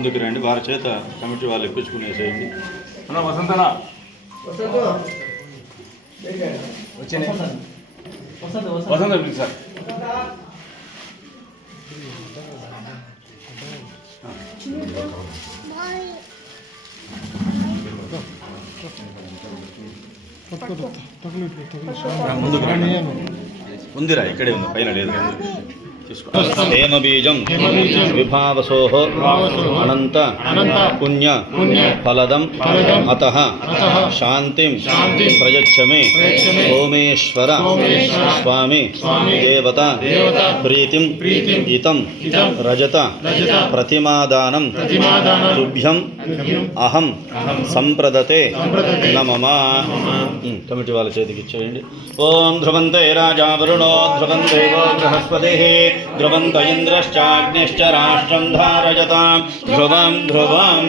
ముందుకు రండి, వారి చేత కమిటీ వాళ్ళు ఇప్పించుకునేసేయండి. అన్న వసంతనా వసంత సార్ ముందుకు రండి. ఉందిరా, ఇక్కడే ఉంది, పైన లేదు. హేమ బీజం విభావసోః అనంత పుణ్య ఫలదం అతః శాంతిం ప్రయచ్చమే సోమేశ్వర స్వామి దేవత ప్రీతిం ఇతం రజత ప్రతిమాదానం తుభ్యం అహం సంప్రదతే నమమ. కమిటీ వాళ్ళ చేతికి ఇచ్చేయండి. ఓం ధ్రువంతే రాజా వరుణో ధ్రువం దేవో బృహస్పతి ధ్రువంత ఇంద్రశ్చాగ్నిశ్చ రాష్ట్రం ధారయతాం ధ్రువం ధ్రువం.